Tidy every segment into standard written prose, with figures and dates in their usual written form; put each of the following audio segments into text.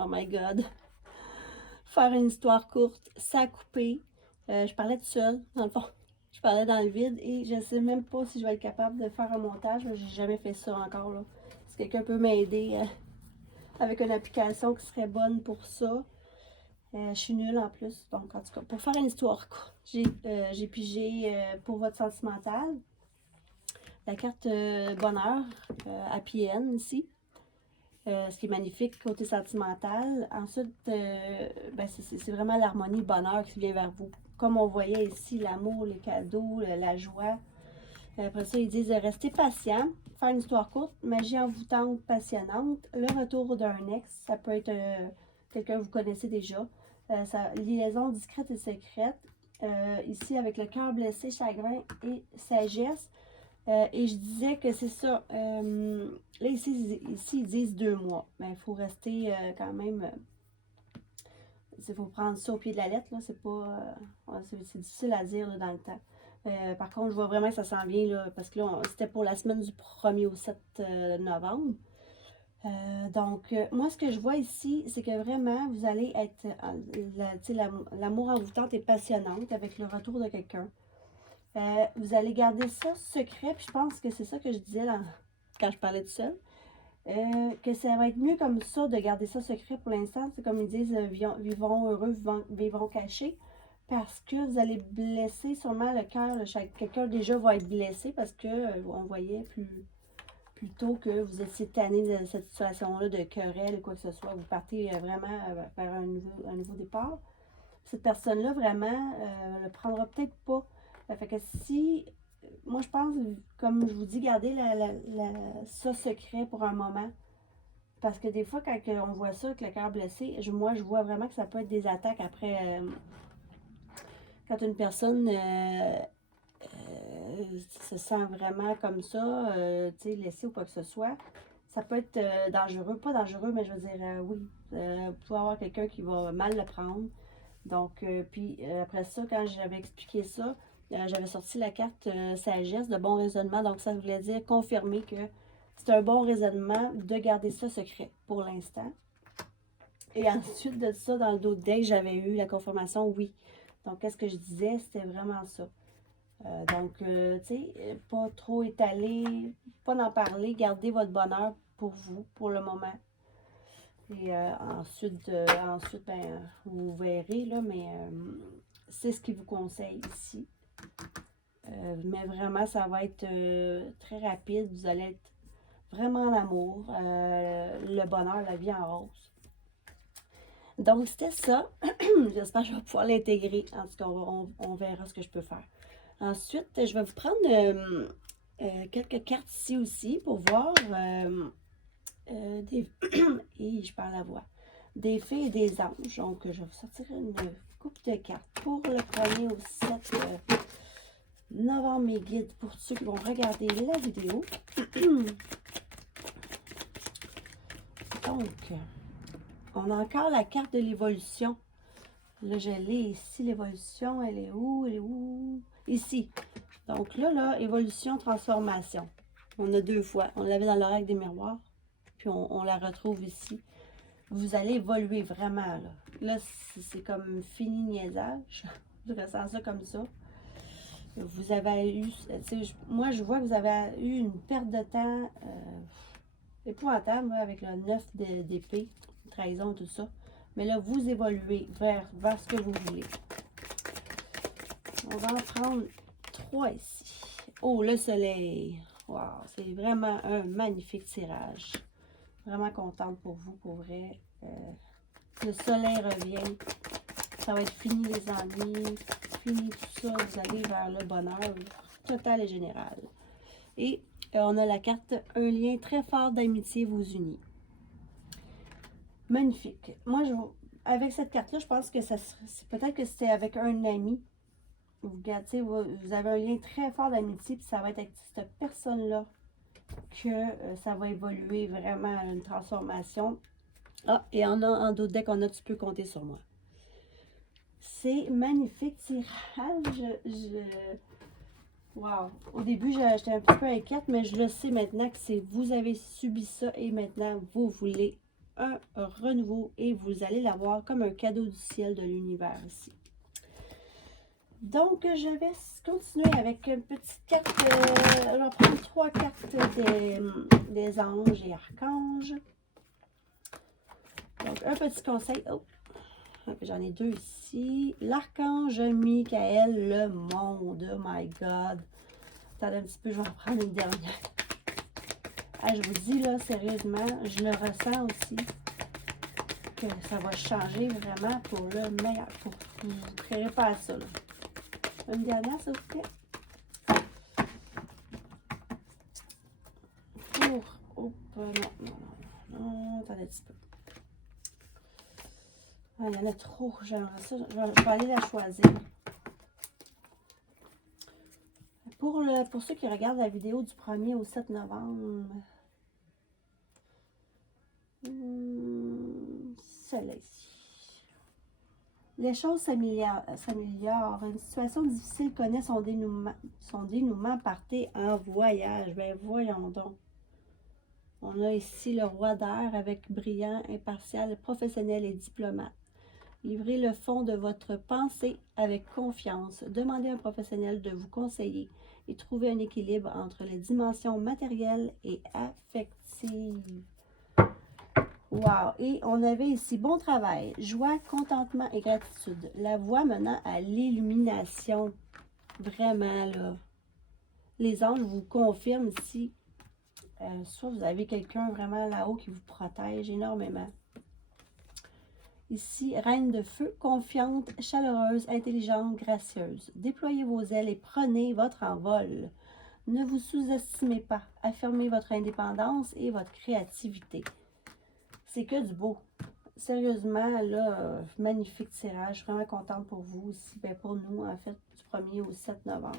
Oh my God. Faire une histoire courte, ça a coupé. Je parlais toute seule, dans le fond. Je parlais dans le vide et je ne sais même pas si je vais être capable de faire un montage. J'ai jamais fait ça encore. Là. Si quelqu'un peut m'aider avec une application qui serait bonne pour ça. Je suis nulle en plus. Donc, en tout cas, pour faire une histoire courte, j'ai pigé pour votre sentimental la carte bonheur Happy End ici. Ce qui est magnifique côté sentimental. Ensuite, ben c'est vraiment l'harmonie, le bonheur qui vient vers vous. Comme on voyait ici, l'amour, les cadeaux, la joie. Après ça, ils disent restez patient, faire une histoire courte, magie envoûtante, passionnante, le retour d'un ex, ça peut être quelqu'un que vous connaissez déjà. Liaison discrète et secrète. Ici, avec le cœur blessé, chagrin et sagesse. Et je disais que c'est ça. Là, ici, ils disent 2 mois. Mais il faut rester quand même. Il faut prendre ça au pied de la lettre. Là. C'est pas. C'est difficile à dire là, dans le temps. Par contre, je vois vraiment que ça s'en vient. Là, parce que là, c'était pour la semaine du 1er au 7 novembre. Donc, moi, ce que je vois ici, c'est que vraiment, vous allez être. L'amour envoûtante et passionnante avec le retour de quelqu'un. Vous allez garder ça secret, puis je pense que c'est ça que je disais quand je parlais de seul. Que ça va être mieux comme ça de garder ça secret pour l'instant. C'est comme ils disent, vivons heureux, vivons cachés. Parce que vous allez blesser sûrement le cœur. Quelqu'un déjà va être blessé parce que on voyait plus tôt que vous étiez tanné de cette situation-là, de querelle ou quoi que ce soit. Vous partez vraiment vers un nouveau départ. Cette personne-là, vraiment, le prendra peut-être pas. Fait que si, moi je pense, comme je vous dis, gardez ça secret pour un moment. Parce que des fois, quand on voit ça, avec le cœur blessé, moi je vois vraiment que ça peut être des attaques après. Quand une personne se sent vraiment comme ça, tu sais, laissée ou quoi que ce soit, ça peut être dangereux. Pas dangereux, mais je veux dire, oui. Vous pouvez avoir quelqu'un qui va mal le prendre. Donc, puis après ça, quand j'avais expliqué ça, j'avais sorti la carte sagesse de bon raisonnement. Donc, ça voulait dire confirmer que c'est un bon raisonnement de garder ça secret pour l'instant. Et ensuite de ça, dans le dos de deck, j'avais eu la confirmation oui. Donc, qu'est-ce que je disais? C'était vraiment ça. Donc, tu sais, pas trop étaler, pas d'en parler, gardez votre bonheur pour vous, pour le moment. Et ensuite, ben, vous verrez, là, mais c'est ce qu'il vous conseille ici. Mais vraiment, ça va être très rapide. Vous allez être vraiment en amour. Le bonheur, la vie en rose. Donc, c'était ça. J'espère que je vais pouvoir l'intégrer. En tout cas, on verra ce que je peux faire. Ensuite, je vais vous prendre quelques cartes ici aussi pour voir des... et je parle à voix. Des fées et des anges. Donc, je vais vous sortir une coupe de cartes pour le 1er au 7 novembre, mes guides pour ceux qui vont regarder la vidéo. Donc, on a encore la carte de l'évolution. Là, je l'ai ici, l'évolution. Elle est où? Elle est où? Ici. Donc là, évolution, transformation. On a 2 fois. On l'avait dans l'oracle des miroirs. Puis on la retrouve ici. Vous allez évoluer vraiment, là. Là, c'est comme fini niaisage. Je ressens ça comme ça. Vous avez eu... Moi, je vois que vous avez eu une perte de temps épouvantable, avec le 9 d'épée, trahison, tout ça. Mais là, vous évoluez vers ce que vous voulez. On va en prendre 3 ici. Oh, le soleil. Wow, c'est vraiment un magnifique tirage. Vraiment contente pour vous, pour vrai. Le soleil revient. Ça va être fini les ennuis. Fini tout ça. Vous allez vers le bonheur total et général. Et on a la carte « Un lien très fort d'amitié vous unit ». Magnifique. Moi, avec cette carte-là, je pense que peut-être que c'était avec un ami. Vous avez un lien très fort d'amitié, puis ça va être avec cette personne-là que ça va évoluer vraiment à une transformation. Ah, et on a en dos de deck, tu peux compter sur moi. C'est magnifique tirage. Wow. Au début, j'étais un petit peu inquiète, mais je le sais maintenant que c'est vous avez subi ça et maintenant, vous voulez un renouveau et vous allez l'avoir comme un cadeau du ciel de l'univers ici. Donc, je vais continuer avec une petite carte. Je vais prendre 3 cartes des anges et archanges. Donc, un petit conseil. Oh, j'en ai 2 ici. L'archange Michael, le monde. Oh my God. Attendez un petit peu, je vais en prendre une dernière. Ah, je vous dis là, sérieusement, je le ressens aussi. Que ça va changer vraiment pour le meilleur. Vous ne créerez pas à ça, là. Une dernière, s'il vous plaît. Pour... Oh, non, attendez un petit peu. Ah, il y en a trop, j'aimerais ça. Je vais aller la choisir. Pour ceux qui regardent la vidéo du 1er au 7 novembre, celle-là ici. Les choses s'améliorent. Une situation difficile connaît son dénouement. Partez en voyage. Ben voyons donc. On a ici le roi d'air avec brillant, impartial, professionnel et diplomate. Livrez le fond de votre pensée avec confiance. Demandez à un professionnel de vous conseiller et trouvez un équilibre entre les dimensions matérielles et affectives. Wow! Et on avait ici bon travail, joie, contentement et gratitude. La voie menant à l'illumination. Vraiment, là. Les anges vous confirment ici. Soit vous avez quelqu'un vraiment là-haut qui vous protège énormément. Ici, reine de feu, confiante, chaleureuse, intelligente, gracieuse. Déployez vos ailes et prenez votre envol. Ne vous sous-estimez pas. Affirmez votre indépendance et votre créativité. C'est que du beau. Sérieusement, là, magnifique tirage. Je suis vraiment contente pour vous aussi. Ben pour nous, en fait, du 1er au 7 novembre.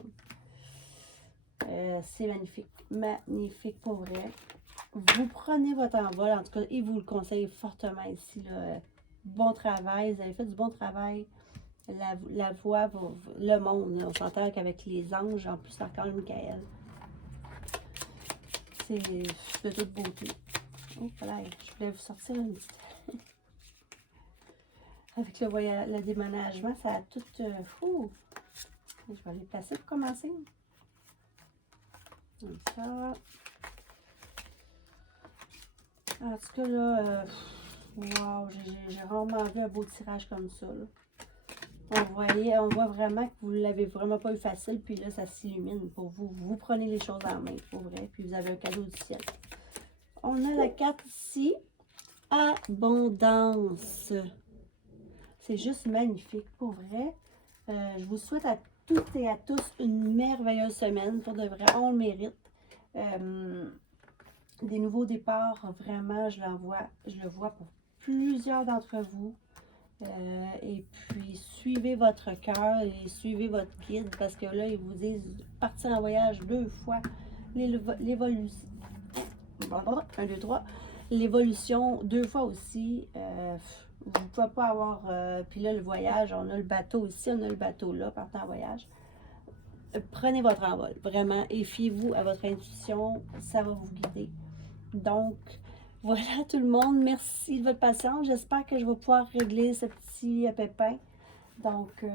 C'est magnifique. Magnifique pour vrai. Vous prenez votre envol, en tout cas, et vous le conseille fortement ici, là. Bon travail, vous avez fait du bon travail. La voix, le monde, on s'entend qu'avec les anges, en plus l'archange Michael, c'est de toute beauté. Oh, voilà, je voulais vous sortir une petite. Avec le déménagement, ça a tout fou. Je vais les placer pour commencer. Comme ça. En tout cas, là, wow, j'ai rarement vu un beau tirage comme ça, là. On voit vraiment que vous ne l'avez vraiment pas eu facile, puis là, ça s'illumine pour vous. Vous prenez les choses en main, pour vrai, puis vous avez un cadeau du ciel. On a la carte ici, abondance. C'est juste magnifique, pour vrai. Je vous souhaite à toutes et à tous une merveilleuse semaine, pour de vrai, on le mérite. Des nouveaux départs, vraiment, je le vois pour plusieurs d'entre vous. Et puis, suivez votre cœur et suivez votre guide parce que là, ils vous disent partir en voyage 2 fois. L'évolution. 1, 2, 3. L'évolution 2 fois aussi. Vous ne pouvez pas avoir. Puis là, le voyage, on a le bateau ici, on a le bateau là, partant en voyage. Prenez votre envol, vraiment, et fiez-vous à votre intuition, ça va vous guider. Donc, voilà tout le monde, merci de votre patience. J'espère que je vais pouvoir régler ce petit pépin. Donc,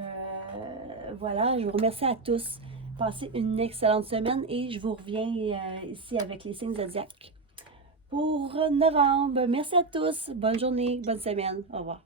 voilà, je vous remercie à tous. Passez une excellente semaine et je vous reviens ici avec les signes zodiaques pour novembre. Merci à tous, bonne journée, bonne semaine, au revoir.